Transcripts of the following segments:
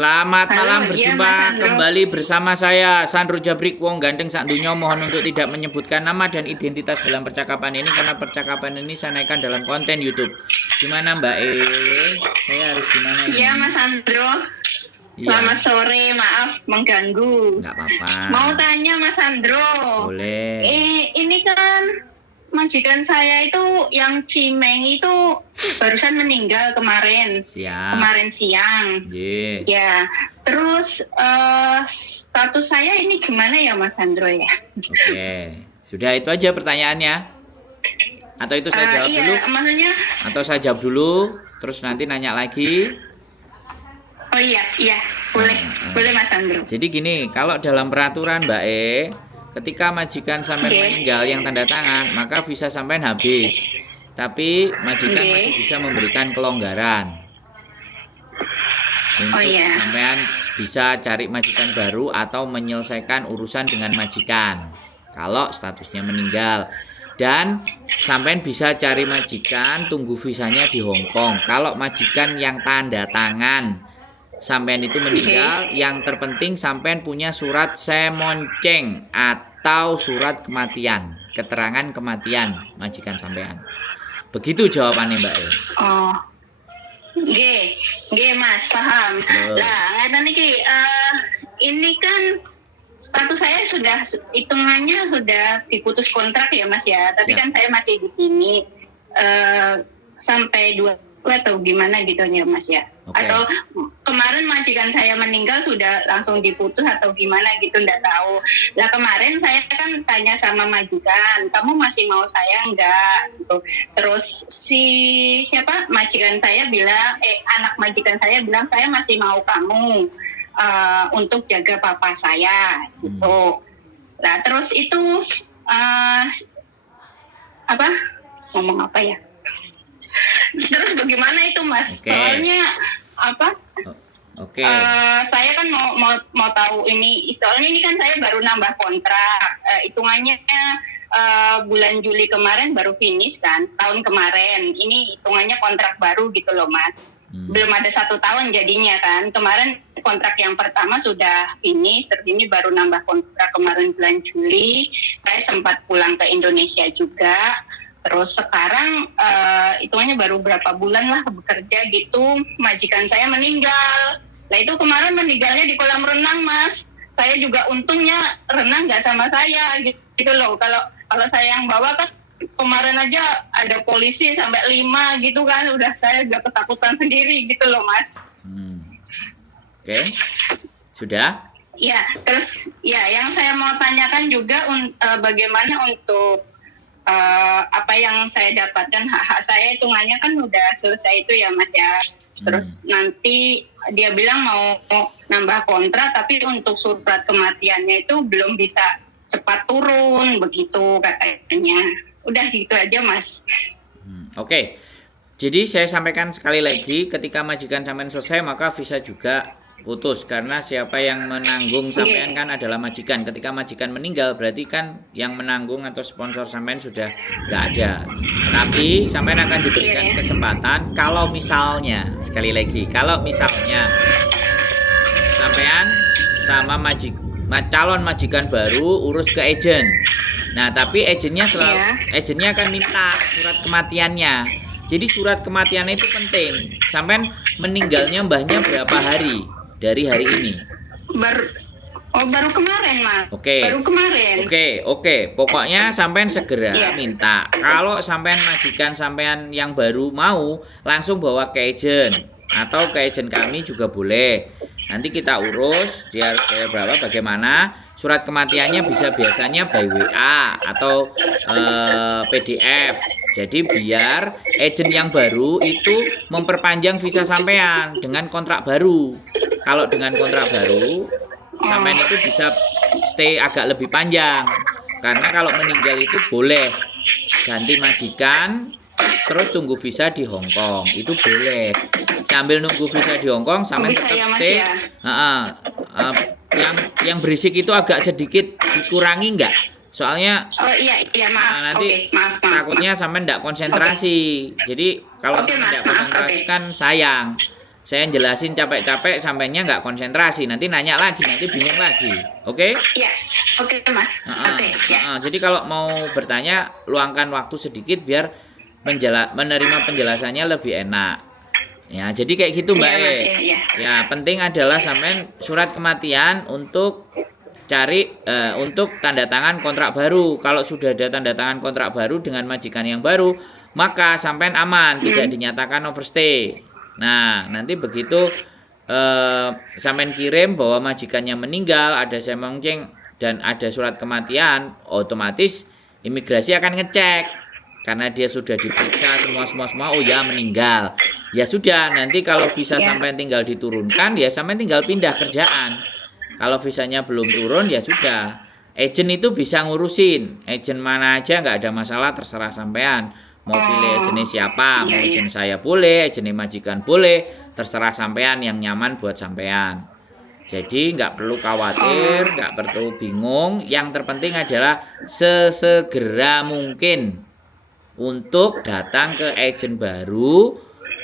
Selamat malam, Halo, iya berjumpa Mas Sandro. kembali bersama saya Sandro Jabrik Wong Ganteng Sak Dunyo. Mohon untuk tidak menyebutkan nama dan identitas dalam percakapan ini karena percakapan ini saya naikkan dalam konten YouTube. Gimana Mbak E? Saya harus gimana Iya ini? Mas Sandro. Selamat Iya, sore, maaf mengganggu. nggak apa-apa. Mau tanya Mas Sandro, Boleh. ini kan majikan saya itu yang Cimeng itu barusan meninggal kemarin, Siap. kemarin siang. Ye. Ya, terus status saya ini gimana ya Mas Sandro ya? Oke. Sudah itu aja pertanyaannya. Atau itu saya jawab dulu? Iya, maksudnya, Atau saya jawab dulu, terus nanti nanya lagi? oh iya, iya, boleh, boleh Mas Sandro. Jadi gini, kalau dalam peraturan Mbak E, ketika majikan sampai Oke. meninggal yang tanda tangan, maka visa sampean habis. Tapi majikan Oke. masih bisa memberikan kelonggaran Oh untuk iya. sampean bisa cari majikan baru atau menyelesaikan urusan dengan majikan. Kalau statusnya meninggal. Dan sampean bisa cari majikan, tunggu visanya di Hong Kong. Kalau majikan yang tanda tangan sampean itu meninggal, yang terpenting sampean punya surat semonceng atau surat kematian, keterangan kematian majikan sampean. Begitu jawabannya Mbak E. Oh, nggih Mas, paham. Loh. Lah, ngeten iki ini kan status saya sudah hitungannya sudah diputus kontrak ya Mas ya. Tapi Siap. kan saya masih di sini sampai 2 atau gimana gitu ya Mas ya. Oke. Atau kemarin majikan saya meninggal sudah langsung diputus atau gimana gitu, enggak tahu. Lah kemarin saya kan tanya sama majikan, kamu masih mau saya enggak gitu. Terus siapa majikan saya bilang, anak majikan saya bilang saya masih mau kamu untuk jaga papa saya gitu. Nah terus itu apa ngomong apa ya? Terus bagaimana itu Mas? Oke. Soalnya apa? Oke. Saya kan mau tahu ini. Soalnya ini kan saya baru nambah kontrak. Hitungannya bulan Juli kemarin baru finish kan, tahun kemarin. Ini hitungannya kontrak baru gitu loh Mas. Belum ada 1 tahun jadinya kan. Kemarin kontrak yang pertama sudah finish, terus ini baru nambah kontrak kemarin bulan Juli. Saya sempat pulang ke Indonesia juga. Terus sekarang hitungannya baru berapa bulan lah bekerja gitu, majikan saya meninggal. Nah itu kemarin meninggalnya di kolam renang Mas. Saya juga untungnya renang nggak sama saya gitu loh. Kalau saya yang bawa kan kemarin aja ada polisi sampai 5 gitu kan, udah saya juga ketakutan sendiri gitu loh Mas. Oke. Sudah? Ya, terus ya yang saya mau tanyakan juga bagaimana untuk apa yang saya dapatkan, hak-hak saya hitungannya kan udah selesai itu ya Mas ya. Terus nanti dia bilang mau nambah kontrak tapi untuk surat kematiannya itu belum bisa cepat turun begitu katanya. Udah gitu aja Mas. Oke. Jadi saya sampaikan sekali lagi, ketika majikan sampean selesai maka visa juga putus, karena siapa yang menanggung sampean kan adalah majikan. Ketika majikan meninggal berarti kan yang menanggung atau sponsor sampean sudah nggak ada. Tapi sampean akan diberikan kesempatan kalau misalnya, sekali lagi, kalau misalnya sampean sama calon majikan baru urus ke agent. Nah, tapi agennya akan minta surat kematiannya. Jadi surat kematiannya itu penting. Sampean meninggalnya mbahnya berapa hari dari hari ini? Baru kemarin Mas. Oke. Baru kemarin. Oke. Pokoknya sampean segera minta. Kalau sampean majikan sampean yang baru mau, langsung bawa ke agent atau ke agent kami juga boleh. Nanti kita urus dia harus bayar berapa, bagaimana. Surat kematiannya bisa biasanya by WA atau PDF. Jadi biar agent yang baru itu memperpanjang visa sampean dengan kontrak baru. Kalau dengan kontrak baru, sampean itu bisa stay agak lebih panjang. Karena kalau meninggal itu boleh ganti majikan, terus tunggu visa di Hong Kong. Itu boleh. Sambil nunggu visa di Hong Kong, sampean tetap stay. Yang berisik itu agak sedikit dikurangi nggak? Soalnya maaf. nanti maaf. takutnya sampean nggak konsentrasi. Jadi kalau sampean nggak konsentrasi kan sayang. saya jelasin capek-capek sampainya nggak konsentrasi, nanti nanya lagi, nanti bingung lagi. Oke? Iya, oke Mas. Oke, ya. Jadi kalau mau bertanya, luangkan waktu sedikit biar menerima penjelasannya lebih enak. Ya, jadi kayak gitu Mbak Iya, E. Mas, iya. Ya, penting adalah sampean surat kematian untuk cari untuk tanda tangan kontrak baru. Kalau sudah ada tanda tangan kontrak baru dengan majikan yang baru, maka sampean aman, tidak dinyatakan overstay. Nah, nanti begitu sampean kirim bahwa majikannya meninggal, ada semongjeng dan ada surat kematian, otomatis imigrasi akan ngecek. Karena dia sudah diperiksa semua, oh ya meninggal. Ya sudah, nanti kalau visa sampean tinggal diturunkan, ya sampean tinggal pindah kerjaan. Kalau visanya belum turun, ya sudah. Agent itu bisa ngurusin. Agent mana aja nggak ada masalah, terserah sampean. Mau pilih agentnya siapa, mau agent saya boleh, agentnya majikan boleh, terserah sampean yang nyaman buat sampean. Jadi nggak perlu khawatir, nggak perlu bingung. Yang terpenting adalah sesegera mungkin untuk datang ke agent baru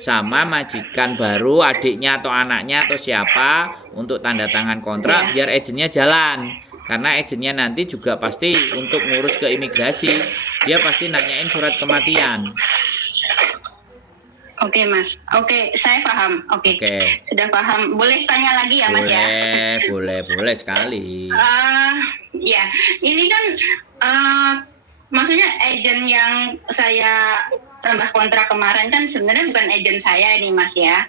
sama majikan baru, adiknya atau anaknya atau siapa, untuk tanda tangan kontrak biar agentnya jalan. Karena agentnya nanti juga pasti untuk ngurus ke imigrasi, dia pasti nanyain surat kematian. Oke Mas, oke saya paham. Oke. Sudah paham. Boleh tanya lagi ya Mas ya? Boleh sekali. Ya, ini kan maksudnya agent yang saya tambah kontrak kemarin kan sebenarnya bukan agent saya ini Mas ya.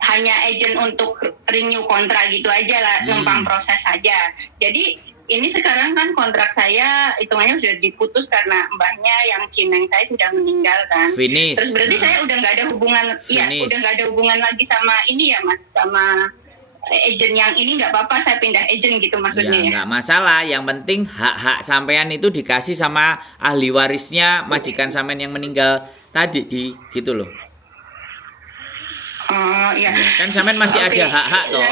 Hanya agent untuk renew kontrak gitu aja lah, numpang proses saja. Jadi ini sekarang kan kontrak saya hitungannya sudah diputus karena mbahnya yang cimeng saya sudah meninggal kan. Finish. Terus berarti saya udah nggak ada hubungan, udah nggak ada hubungan lagi sama ini ya Mas, sama agent yang ini. Nggak apa-apa saya pindah agent gitu maksudnya ya? Nggak masalah, yang penting hak-hak sampean itu dikasih sama ahli warisnya majikan sampean yang meninggal tadi gitu loh. Ya. Kan sampean masih ada hak-hak toh.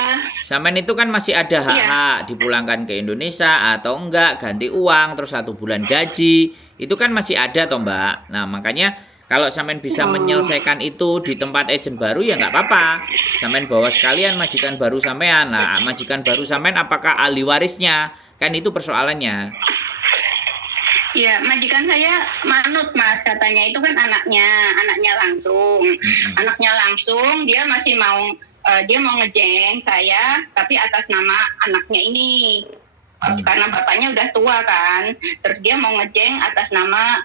Sampean itu kan masih ada hak-hak dipulangkan ke Indonesia atau enggak, ganti uang, terus 1 bulan gaji. Itu kan masih ada toh Mbak. Nah makanya kalau sampean bisa menyelesaikan itu di tempat agent baru ya nggak apa-apa. Sampean bawa sekalian majikan baru sampean. Nah majikan baru sampean apakah ahli warisnya? Kan itu persoalannya. Ya, majikan saya manut Mas, katanya itu kan anaknya langsung. Anaknya langsung, dia masih mau dia mau ngejeng saya tapi atas nama anaknya ini. Karena bapaknya udah tua kan. Terus dia mau ngejeng atas nama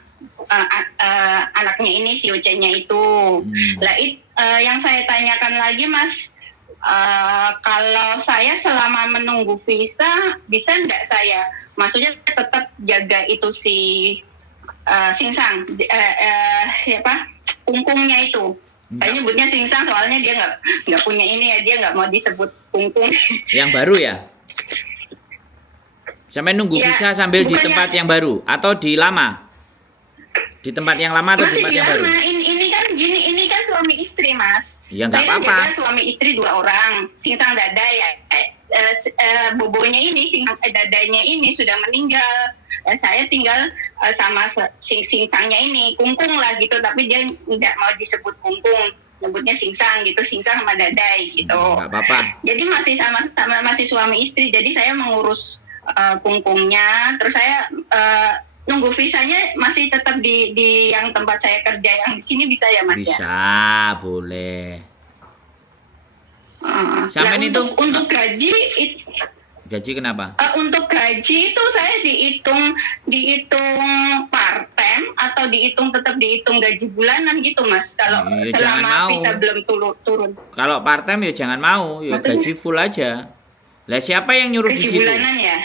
anaknya ini, si Ucenya itu. Lah yang saya tanyakan lagi Mas, kalau saya selama menunggu visa bisa nggak saya, maksudnya tetap jaga itu si Singsang, siapa kungkungnya itu. Saya nyebutnya Singsang soalnya dia nggak punya ini ya, dia nggak mau disebut kungkung. Yang baru ya? Sampai nunggu visa sambil di tempat yang baru atau di lama? Di tempat yang lama atau di tempat yang baru? Ini kan gini, ini kan suami istri Mas. Ya nggak apa-apa. Saya kan suami istri 2 orang. Singsang dada ya, bobonya ini, dadanya ini sudah meninggal. Saya tinggal sama singsangnya ini, kungkung lah gitu. Tapi dia tidak mau disebut kungkung, nyebutnya singsang gitu, singsang sama dadai gitu. Nggak apa-apa. Jadi masih sama masih suami istri. Jadi saya mengurus kungkungnya. Terus saya nunggu visanya masih tetap di yang tempat saya kerja yang di sini bisa ya Mas? Bisa, boleh. Sampai itu untuk gaji gaji kenapa? Untuk gaji itu saya dihitung part time atau tetap dihitung gaji bulanan gitu Mas? Kalau selama visa belum turun. Kalau part time ya jangan mau, ya gaji full aja. Lah siapa yang nyuruh di situ? Bulanan ya?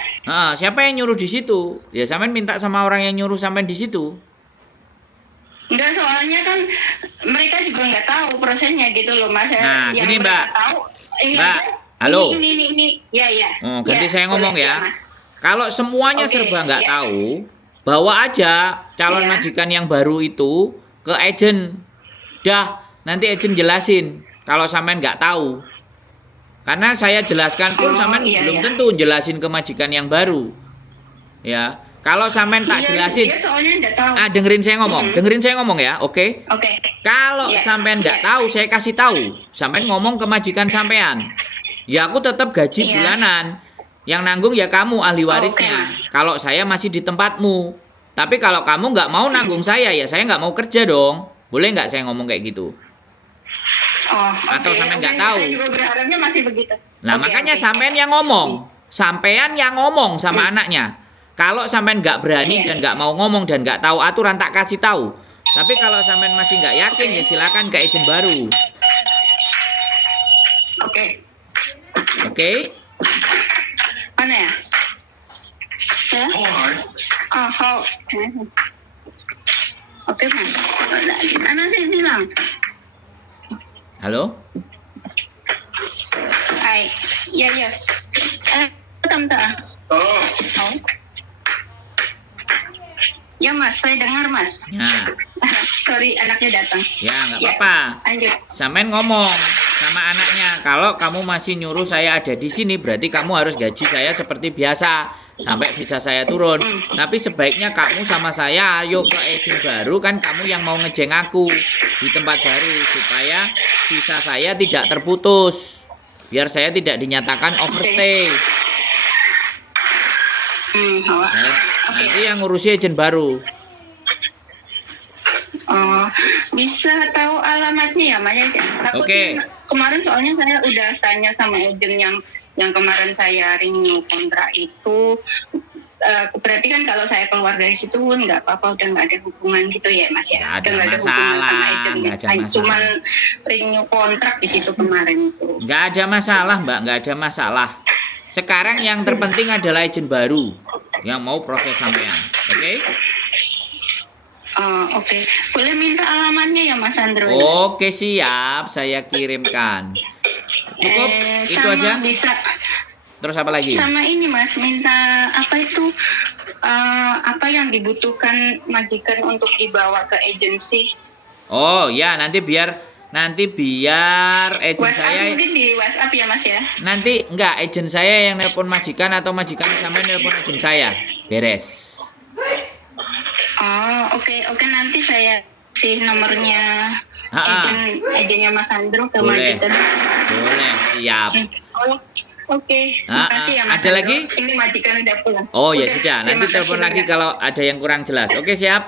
Siapa yang nyuruh di situ? Ya sampean minta sama orang yang nyuruh sampean di situ. Enggak, soalnya kan mereka juga nggak tahu prosesnya gitu loh Mas. Nah, yang gini Mbak. Tahu, Mbak, halo. Ini. Ya. Ganti saya ngomong ya. Mas. Kalau semuanya serba nggak tahu, bawa aja calon majikan yang baru itu ke agent. Dah, nanti agent jelasin. Kalau sampean nggak tahu. Karena saya jelaskan pun sampean belum tentu jelasin ke majikan yang baru. Ya, Kalau sampean tak Iya, jelasin, dia soalnya nggak tahu. dengerin saya ngomong, dengerin saya ngomong ya, oke? Oke. Kalau Iya, sampean nggak iya. tahu, saya kasih tahu. Sampean ngomong ke majikan sampean. Ya aku tetap gaji Iya. bulanan. Yang nanggung ya kamu ahli Oke, warisnya. Mas. Kalau saya masih di tempatmu. Tapi kalau kamu nggak mau nanggung saya, ya saya nggak mau kerja dong. Boleh nggak saya ngomong kayak gitu? Oh, Atau oke, sampean oke. nggak tahu? Saya juga berharapnya masih begitu. Nah, Oke, makanya oke. sampean yang ngomong. Sampean yang ngomong sama anaknya. Kalau sampean nggak berani Iya. dan nggak mau ngomong dan nggak tahu aturan, tak kasih tahu. Tapi kalau sampean masih nggak yakin, ya silakan ke agent baru. Oke. Oke? Mana ya? Ya? Oh. Oke, Mas. Nanti bilang. Halo? Hai. Iya. Bentar. Oh. Ya, Mas. Saya dengar, Mas. Ya, Sorry, anaknya datang. ya nggak Ya, apa-apa. lanjut. Sampean ngomong sama anaknya, kalau kamu masih nyuruh saya ada di sini, berarti kamu harus gaji saya seperti biasa sampai bisa saya turun. Tapi sebaiknya kamu sama saya ayo ke agent baru, kan kamu yang mau ngejeng aku di tempat baru supaya visa saya tidak terputus. Biar saya tidak dinyatakan overstay. Nah, nanti yang ngurusi agent baru. Oh, bisa tahu alamatnya ya, Mas? Takutnya Oke. kemarin soalnya saya udah tanya sama agent yang kemarin saya renew kontrak itu. Berarti kan kalau saya keluar dari situ nggak apa-apa, udah nggak ada hubungan gitu ya, Mas ya? Nggak ada Udah masalah, agent. nggak ada masalah. Cuman renew kontrak di situ kemarin itu. Nggak ada masalah, Mbak, nggak ada masalah. Sekarang yang terpenting adalah agent baru yang mau proses sampean. Oke? Oke. Boleh minta alamatnya ya, Mas Andro? Oke, siap, saya kirimkan. Cukup itu sama aja. Bisa. Terus apa lagi? Sama ini, Mas, minta apa itu? Apa yang dibutuhkan majikan untuk dibawa ke agensi? Oh ya, nanti biar agent WhatsApp saya mungkin di WhatsApp ya, Mas ya? nanti enggak, agent saya yang nelpon majikan atau majikan sampai nelpon agent saya. Beres. Oh, oke, nanti saya kasih nomornya agennya Mas Andro ke Boleh. majikan. Boleh, siap. Oke, makasih ya, Mas ada Andro. lagi? Ini majikan udah pulang. Oh ya Udah, sudah, nanti terima kasih telepon lagi banyak. kalau ada yang kurang jelas. Oke, siap.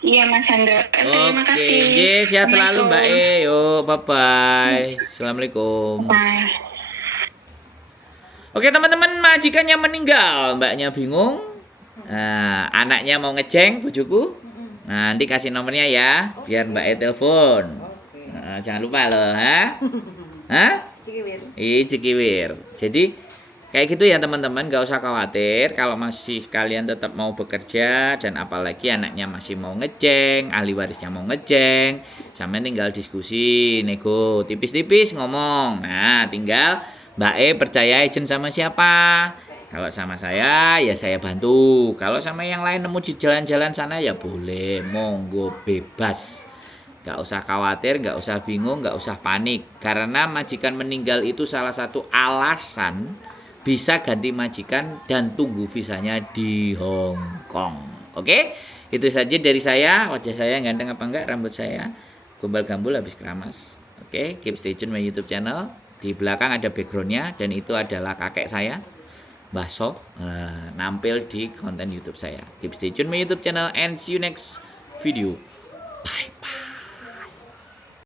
Iya, Mas Andro. Oke, Oke, makasih. ye, sehat selalu Mbak E. Yo, bye-bye. Assalamualaikum. Bye. Oke teman-teman, majikannya meninggal, mbaknya bingung. Nah, anaknya mau ngejeng bujuku. Nah, nanti kasih nomornya ya, biar Mbak E telepon. Nah, jangan lupa loh, ha? Hah? Cikiwir. Cikiwir. Jadi kayak gitu ya teman-teman, gak usah khawatir kalau masih kalian tetap mau bekerja dan apalagi anaknya masih mau ngejeng, ahli warisnya mau ngejeng, sampai tinggal diskusi, nego, tipis-tipis ngomong. Nah, tinggal Mbak E percaya agent sama siapa. Kalau sama saya ya saya bantu. Kalau sama yang lain nemu di jalan-jalan sana ya boleh, monggo bebas. Gak usah khawatir, gak usah bingung, gak usah panik. Karena majikan meninggal itu salah satu alasan bisa ganti majikan dan tunggu visanya di Hong Kong. Oke? Itu saja dari saya. Wajah saya ganteng apa enggak? Rambut saya gombal-gambul habis keramas. Oke? Keep stay tune my YouTube channel. Di belakang ada backgroundnya dan itu adalah kakek saya, Mbah Sok, nampil di konten YouTube saya. Keep stay tune my YouTube channel and see you next video. Bye bye.